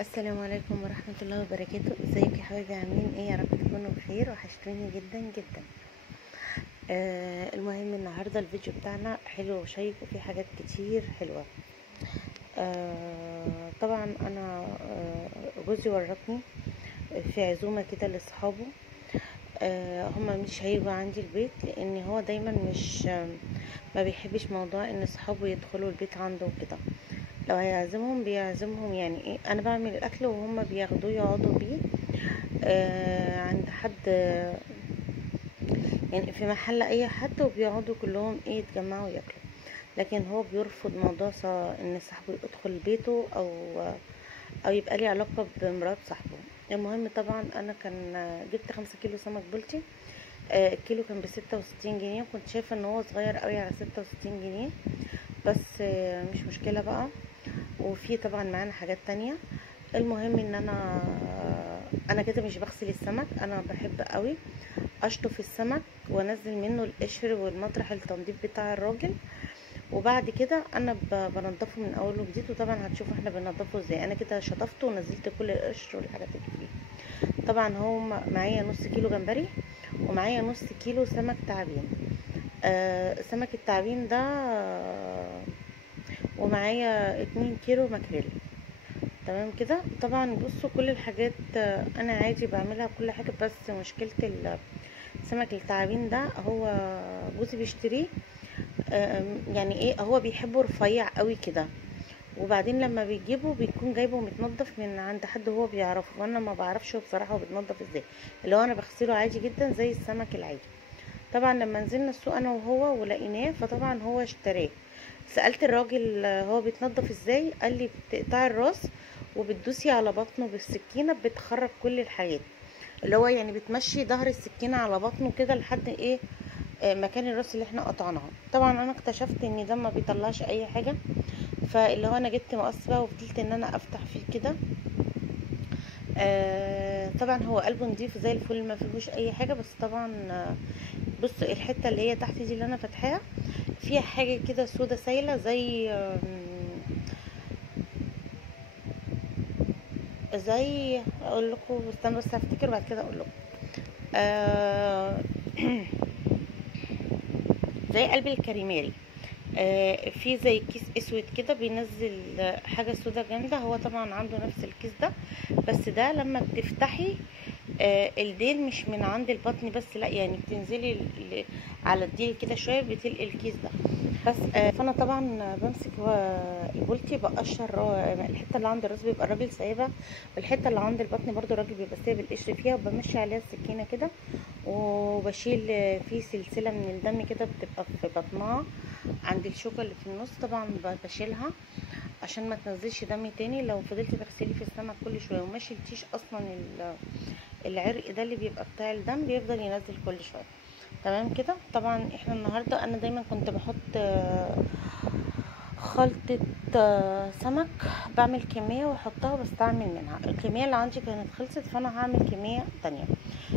السلام عليكم ورحمة الله وبركاته. ازيك يا حبايبي؟ عاملين ايه؟ يا رب تكونوا بخير، وحشتوني جدا جدا. المهم النهاردة الفيديو بتاعنا حلو وشيق وفيه حاجات كتير حلوة. طبعا انا جوزي ورطني في عزومة كده لاصحابه. هما مش هيجوا عندي البيت لان هو دايما مش ما بيحبش موضوع ان اصحابه يدخلوا البيت عنده وكده. لو هيعزمهم بيعزمهم يعني ايه، انا بعمل الاكل وهم بياخدوه يقعدوا بيه عند حد، يعني في محل اي حد، وبيقعدوا كلهم ايه يتجمعوا ياكلوا. لكن هو بيرفض موضوع ان صاحبه يدخل بيته او يبقى لي علاقة بمرات صاحبه. المهم طبعا انا كان جبت 5 كيلو سمك بلطي. الكيلو كان ب66 جنيه، وكنت شايفة ان هو صغير قوي على 66 جنيه، بس مش مشكلة بقى. وفي طبعا معانا حاجات تانية. المهم ان انا كده مش بغسل السمك، انا بحب قوي اشطف السمك وانزل منه القشر والمطرح التنظيف بتاع الراجل، وبعد كده انا بنضفه من اول وجديد. وطبعا هتشوفوا احنا بنضفه ازاي. انا كده شطفته ونزلت كل القشر والحاجات اللي فيه. طبعا هو معايا نص كيلو جمبري، ومعايا نص كيلو سمك تعابين. سمك التعابين ده ومعايا 2 كيلو ماكريل. تمام كده. طبعا بصوا كل الحاجات انا عادي بعملها كل حاجه، بس مشكله سمك التعابين ده هو جوزي بيشتريه. يعني ايه، هو بيحبه رفيع قوي كده، وبعدين لما بيجيبه بيكون جايبه متنضف من عند حد هو بيعرفه، وانا ما بعرفش بصراحه هو بيتنضف ازاي. اللي هو انا بغسله عادي جدا زي السمك العادي. طبعا لما نزلنا السوق انا وهو ولقيناه، فطبعا هو اشتراه. سألت الراجل هو بيتنضف ازاي، قال لي بتقطعي الراس وبتدوسي على بطنه بالسكينه، بتخرج كل الحاجات. اللي هو يعني بتمشي ظهر السكينه على بطنه كده لحد ايه، مكان الراس اللي احنا قطعناه. طبعا انا اكتشفت ان ده ما بيطلعش اي حاجه، فاللي هو انا جبت مقص بقى وفضلت ان انا افتح فيه كده. طبعا هو قلبه نضيف زي الفل، ما فيهوش اي حاجه. بس طبعا بص الحته اللي هي تحت دي اللي انا فاتحاها فيها حاجه كده سودا سايله، زي اقول لكم، استنى بس هفتكر بعد كده اقول لكم. آه زي قلب الكريماري. في زي كيس اسود كده بينزل حاجه سودا جامده. هو طبعا عنده نفس الكيس ده، بس ده لما بتفتحي الديل مش من عند البطن بس، لا يعني بتنزلي على الديل كده شويه بتلقي الكيس ده. بس فانا طبعا بمسك البولتي بقشر الحته اللي عند الراس بيبقى الراجل سايبها، والحته اللي عند البطن برضو الراجل بيبقى سايب القشر فيها، وبمشي عليها السكينه كده، وبشيل في سلسله من الدم كده بتبقى في بطنها عند الشوكه اللي في النص. طبعا بشيلها عشان ما تنزلش دم تاني. لو فضلتي تغسلي في السمك كل شويه وما شلتيش اصلا العرق ده اللي بيبقى بتاع الدم، بيفضل ينزل كل شويه. تمام كده. طبعا احنا النهارده انا دايما كنت بحط خلطة سمك، بعمل كمية واحطها بستعمل منها. الكمية اللي عندي كانت خلصت، فانا هعمل كمية تانية.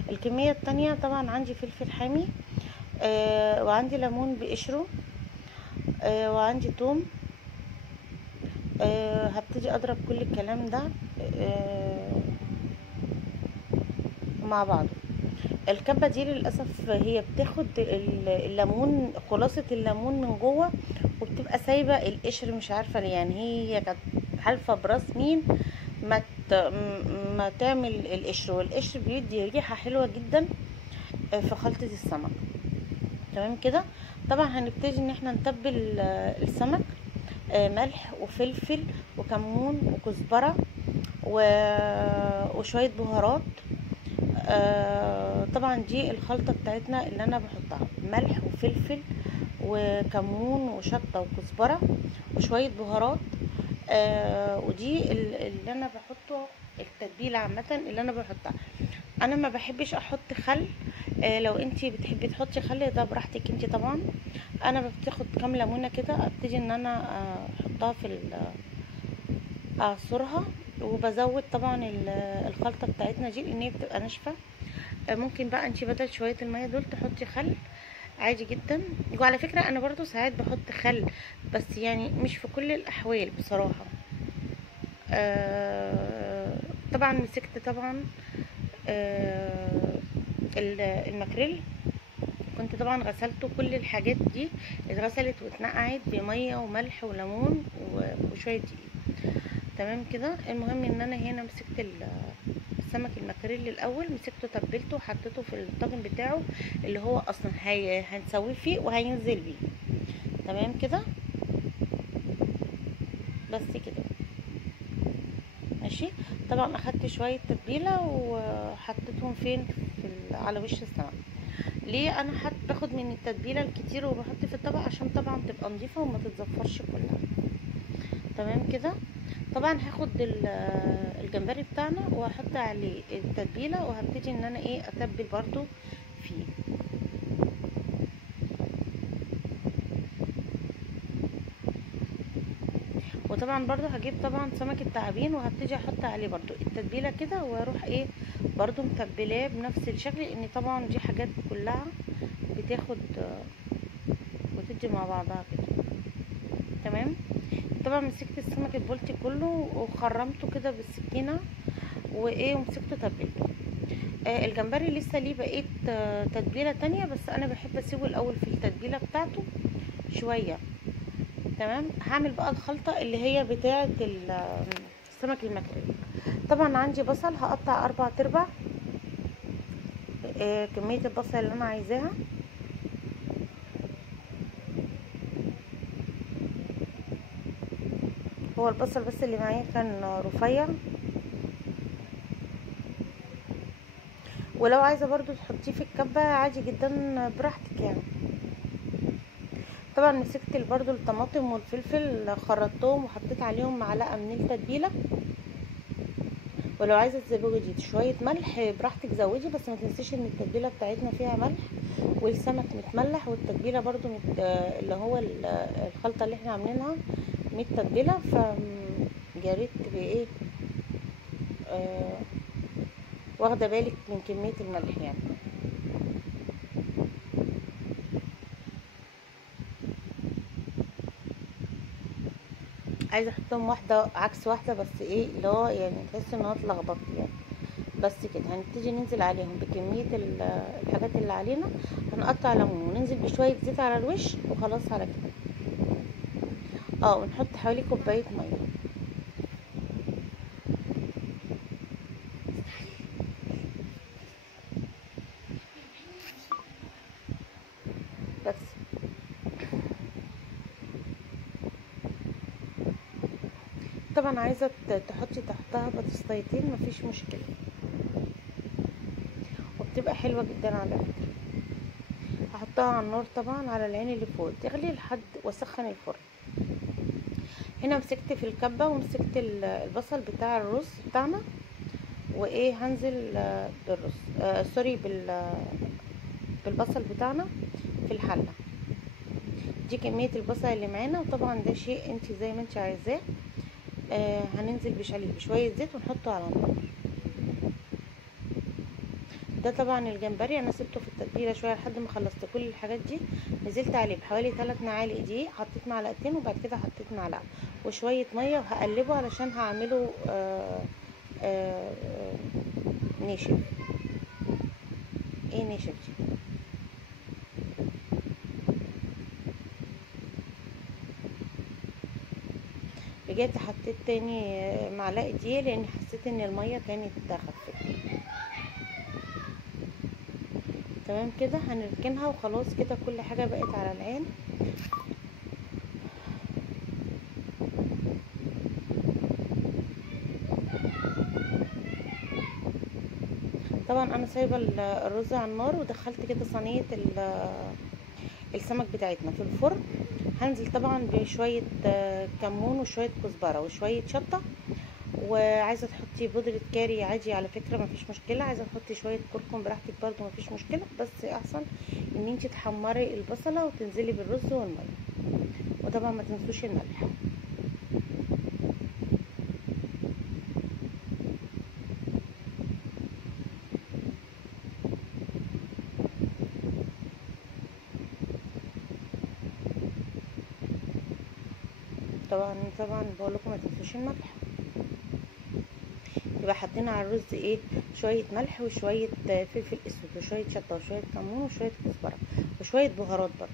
الكمية التانية طبعا عندي فلفل حامي، وعندي ليمون بقشره، وعندي توم. هبتدي اضرب كل الكلام ده مع بعضه. الكبه دي للاسف هي بتاخد الليمون، خلاصه الليمون من جوه، وبتبقى سايبه القشر. مش عارفه ليه، يعني هي كانت حالفه براس مين ما تعمل القشر، والقشر بيدي ريحه حلوه جدا في خلطه السمك. تمام كده. طبعا هنبتدي ان احنا نتبل السمك، ملح وفلفل وكمون وكزبره وشويه بهارات. طبعا دي الخلطة بتاعتنا اللي انا بحطها: ملح وفلفل وكمون وشطة وكزبرة وشوية بهارات. ودي اللي انا بحطه، التتبيلة عامة اللي انا بحطها. انا ما بحبش احط خل. لو انتي بتحبي تحطي خل ده براحتك انتي طبعا. انا بتاخد كام ليمونة كده، ابتدي ان انا احطها في اعصرها، وبزود طبعا الخلطة بتاعتنا دي لان هي بتبقى ناشفة. ممكن بقى انتي بدل شوية المية دول تحطي خل عادي جدا. وعلى فكرة انا برضو ساعات بحط خل، بس يعني مش في كل الاحوال بصراحة. طبعا مسكت طبعا آه الماكريل. كنت طبعا غسلته، كل الحاجات دي اتغسلت واتنقعت بميه وملح وليمون وشويه دقيق. تمام كده. المهم ان انا هنا مسكت السمك الماكريل الاول، مسكته تبلته وحطيته في الطاجن بتاعه اللي هو اصلا هنسويه فيه وهينزل بيه. تمام كده، بس كده ماشي. طبعا اخدت شويه تتبيله وحطيتهم فين على وش السمك. ليه انا باخد من التتبيله الكتير وبحط في الطبق عشان طبعا تبقى نظيفه وما تتزفرش كلها. تمام كده. طبعا هاخد الجمبري بتاعنا وهحط عليه التتبيله وهبتدي ان انا ايه اتبل برضو فيه. وطبعا برضو هجيب طبعا سمك التعابين وهبتدي احط عليه برضو التتبيله كده، واروح ايه برضو متبلاه بنفس الشكل، لان طبعا دي حاجات كلها بتاخد وتدي مع بعضها كده. تمام. طبعا مسكت السمك البلطي كله وخرمته كده بالسكينه وايه ومسكته تبلته. الجمبري لسه ليه بقيت تتبيله تانية، بس انا بحب اسيبه الاول في التتبيله بتاعته شويه. تمام. هعمل بقى الخلطه اللي هي بتاعه السمك الماكريل. طبعا عندي بصل هقطع 4/4 كميه البصل اللي انا عايزاها. هو البصل بس اللي معايا كان رفيع، ولو عايزه برضو تحطيه في الكبه عادي جدا براحتك يعني. طبعا مسكت برضو الطماطم والفلفل خرطتهم وحطيت عليهم معلقه من التتبيله. ولو عايزه تزودي شويه ملح براحتك زودي، بس ما تنسيش ان التتبيله بتاعتنا فيها ملح والسمك متملح والتتبيله برضو اللي هو الخلطه اللي احنا عاملينها متتبله. ف جريت بايه واخده بالك من كميه الملح يعني. عايزه احطهم واحده عكس واحده، بس ايه اللي هو يعني تحس ان هو اتلخبط يعني. بس كده هنبتدي ننزل عليهم بكميه الحاجات اللي علينا. هنقطع ليمون وننزل بشويه زيت على الوش وخلاص على كده. ونحط حوالي كوبايه ميه بس. طبعا عايزه تحطي تحتها بطاطسيتين مفيش مشكله، وبتبقى حلوه جدا على فكره. هحطها على النار طبعا على العين اللي فوق تغلي لحد واسخن الفرن. هنا مسكت في الكبه ومسكت البصل بتاع الرز بتاعنا، وايه هنزل بالرز سوري بالبصل بتاعنا في الحله دي. كميه البصل اللي معانا، وطبعا ده شيء انت زي ما انت عايزاه. هننزل بشويه زيت ونحطه على النار. ده طبعا الجمبري انا سبته في التتبيله شويه لحد ما خلصت كل الحاجات دي. نزلت عليه بحوالي 3 معالق دقيق، حطيت معلقتين وبعد كده حطيت معلقه وشويه ميه، وهقلبه علشان هعمله ناشف. ايه ناشف دي؟ رجعت حطيت تاني معلقه دقيق لان حسيت ان الميه كانت خفت. تمام كده. هنركنها وخلاص كده كل حاجه بقت على العين. طبعا انا سايبه الرز على النار ودخلت كده صينيه السمك بتاعتنا في الفرن. هنزل طبعا بشويه كمون وشويه كزبره وشويه شطه، وعايزه تحطي بودره كاري عادي على فكره مفيش مشكله، عايزه تحطي شويه كركم براحتك برضو مفيش مشكله، بس احسن ان انت تحمري البصله وتنزلي بالرز والميه. وطبعا ما تنسوش الملح. طبعا بقول لكم ما تنسوش الملح. يبقى حاطين على الرز ايه، شويه ملح وشويه فلفل اسود وشويه شطه وشويه كمون وشويه كزبره وشويه بهارات برضه.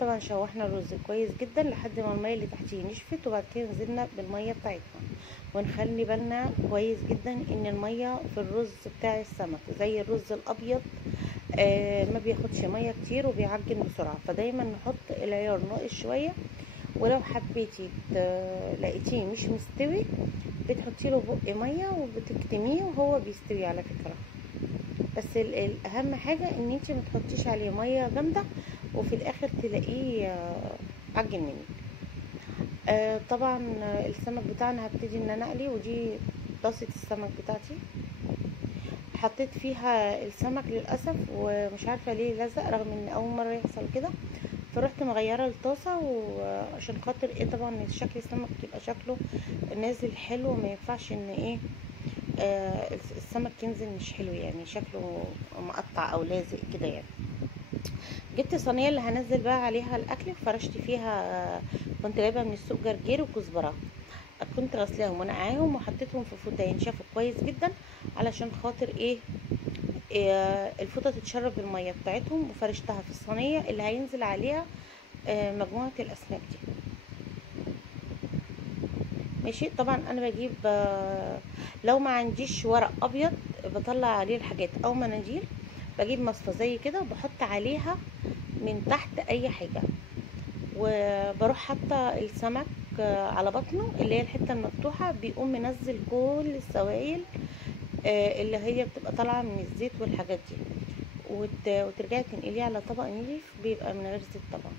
طبعا شوحنا الرز كويس جدا لحد ما الميه اللي تحتيه نشفت، وبعد كده نزلنا بالميه بتاعتنا. ونخلي بالنا كويس جدا ان الميه في الرز بتاع السمك زي الرز الابيض ما بياخدش ميه كتير وبيعجن بسرعه، فدايما نحط العيار ناقص شويه. ولو حبيتي لقيتيه مش مستوي بتحطي له بق ميه وبتكتميه وهو بيستوي على فكره. بس الاهم حاجه ان انتي ما تحطيش عليه ميه جامده وفي الاخر تلاقيه عجن منك. طبعا السمك بتاعنا هبتدي ان انا اقلي، ودي طاسه السمك بتاعتي حطيت فيها السمك للاسف ومش عارفه ليه لزق، رغم ان اول مره يحصل كده. فرحت مغيره الطاسه وعشان خاطر ايه، طبعا شكل السمك يبقى شكله نازل حلو، ما ينفعش ان ايه السمك ينزل مش حلو يعني شكله مقطع او لازق كده يعني. جبت صينيه اللي هنزل بقى عليها الاكل، فرشت فيها كنت جايبه من السوق جرجير وكزبره، كنت غسلاهم ونقعاهم وحطيتهم في فوطه ينشفوا كويس جدا علشان خاطر ايه الفوطه تتشرب الميه بتاعتهم. وفرشتها في الصينيه اللي هينزل عليها مجموعه الاسماك دي. ماشي. طبعا انا بجيب لو ما عنديش ورق ابيض بطلع عليه الحاجات او مناديل، بجيب مصفى زي كده وبحط عليها من تحت اي حاجه، وبروح حاطه السمك على بطنه اللي هي الحته المفتوحه، بيقوم منزل كل السوائل اللي هي بتبقى طالعه من الزيت والحاجات دي، وترجعي تنقليه على طبق نضيف بيبقى من غير زيت طبعا.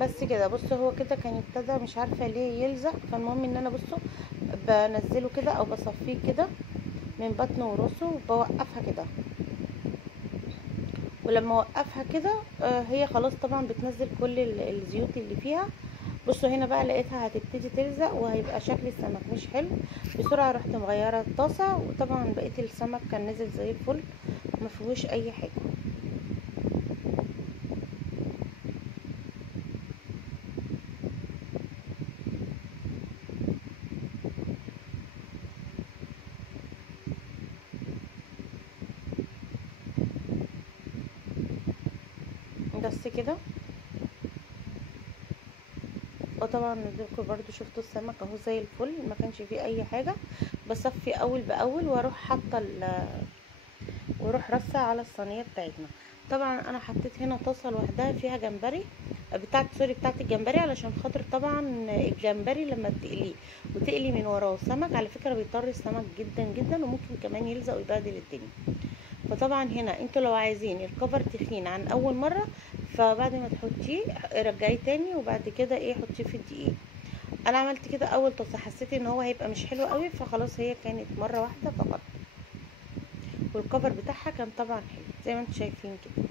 بس كده بصوا هو كده كان ابتدى مش عارفه ليه يلزق، فالمهم ان انا بصوا بنزله كده او بصفيه كده من بطنه وراسه وبوقفها كده. ولما اوقفها كده هي خلاص طبعا بتنزل كل الزيوت اللي فيها. بصوا هنا بقى لقيتها هتبتدي تلزق وهيبقى شكل السمك مش حلو. بسرعه رحت مغيره الطاسه، وطبعا بقيه السمك كان نزل زي الفل ما فيهوش اي حاجه. بس كده. وطبعا نديكوا برضو شفتوا السمك اهو زي الفل ما كانش فيه اي حاجه. بصفي اول باول واروح حاطه واروح رصه على الصينيه بتاعتنا. طبعا انا حطيت هنا طاسه لوحدها فيها جمبري بتاعت الجمبري، علشان خاطر طبعا الجمبري لما بتقليه وتقلي من وراه سمك على فكره بيضر السمك جدا جدا، وممكن كمان يلزق ويبهدل الدنيا. فطبعا هنا انتوا لو عايزين الكفر تخين عن اول مره، فبعد ما تحطيه رجعيه تاني وبعد كده ايه حطيه في الدقيق. انا عملت كده اول طاسه، حسيت ان هو هيبقى مش حلو قوي فخلاص هي كانت مره واحده فقط. والكفر بتاعها كان طبعا حلو زي ما انتم شايفين كده.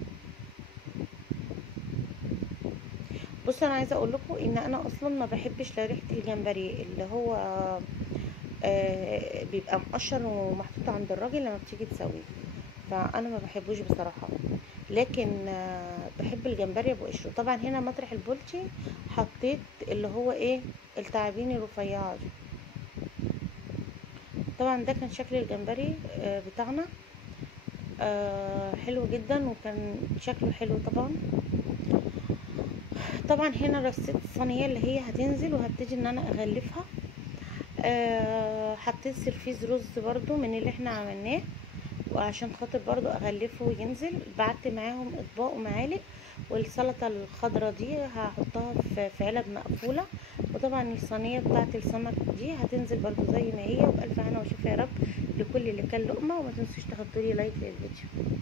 بصوا انا عايزه اقول لكم ان انا اصلا ما بحبش لا ريحه الجمبري اللي هو بيبقى مقشر ومحطوط عند الراجل لما بتيجي تسويه، فانا ما بحبوش بصراحه. لكن بحب الجمبري ابو قشره. طبعا هنا مطرح البولتي حطيت اللي هو ايه التعابين الرفيعه دي. طبعا ده كان شكل الجمبري بتاعنا حلو جدا وكان شكله حلو طبعا. طبعا هنا رصيت الصينيه اللي هي هتنزل وهبتدي ان انا اغلفها. حطيت سرفيز رز برضو من اللي احنا عملناه، وعشان خاطر برضو اغلفه وينزل بعت معاهم اطباق ومعالق. والسلطه الخضراء دي هحطها في علب مقفوله. وطبعا الصينيه بتاعت السمك دي هتنزل برضو زي ما هي، وبالف هنا وشفا يا رب لكل اللي كان لقمه. وما تنسوش تحطوا لي لايك للفيديو.